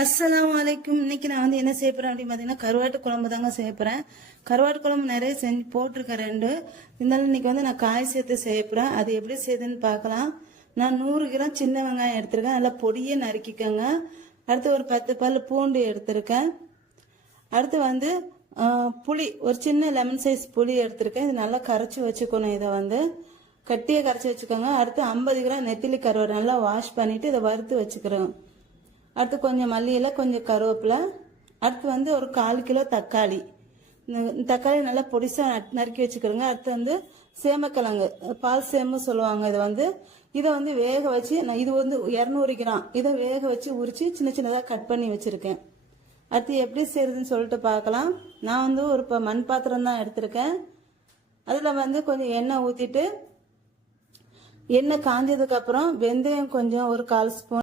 அஸ்ஸலாமு அலைக்கும். இன்னைக்கு நான் வந்து என்ன செய்ய போறேன் அப்படின்னு பார்த்தீங்கன்னா கருவாட்டு குழம்பு தாங்க செய்ய போறேன். கருவாட்டு குழம்பு நிறைய செஞ்சு போட்டிருக்கேன் ரெண்டு. இருந்தாலும் இன்னைக்கு வந்து நான் காய் சேர்த்து செய்ய போறேன். அது எப்படி செய்யுதுன்னு பார்க்கலாம். நான் 100 கிராம் சின்ன வெங்காயம் எடுத்திருக்கேன், நல்லா பொடியை நறுக்கிக்கோங்க. அடுத்து ஒரு 10 பல் பூண்டு எடுத்திருக்கேன். அடுத்து வந்து புளி, ஒரு சின்ன லெமன் சைஸ் புளி எடுத்திருக்கேன். இது நல்லா கரைச்சி வச்சுக்கணும். இதை வந்து கட்டியை கரைச்சி வச்சுக்கோங்க. அடுத்து 50 கிராம் நெத்திலி கருவாடு நல்லா வாஷ் பண்ணிட்டு இதை வறுத்து வச்சுக்கிறோம். அடுத்து கொஞ்சம் மல்லியில, கொஞ்சம் கருவேப்பிலை. அடுத்து வந்து ஒரு 1/4 கிலோ தக்காளி. தக்காளி நல்லா பொடிசா நறுக்கி வச்சுக்கிறோங்க. அடுத்து வந்து சேமக்கிழங்கு, பால் சேமு சொல்லுவாங்க. இதை வந்து வேக வச்சு, இது வந்து 200 கிராம், இதை வேக வச்சு உரிச்சு சின்ன சின்னதாக கட் பண்ணி வச்சிருக்கேன். அடுத்து எப்படி செய்யறதுன்னு சொல்லிட்டு பார்க்கலாம். நான் வந்து ஒரு மண் பாத்திரம் தான் எடுத்திருக்கேன். அதில் வந்து கொஞ்சம் எண்ணெய் ஊற்றிட்டு, எண்ணெய் காஞ்சதுக்கு அப்புறம் வெந்தயம் கொஞ்சம் ஒரு 1/4 ஸ்பூன்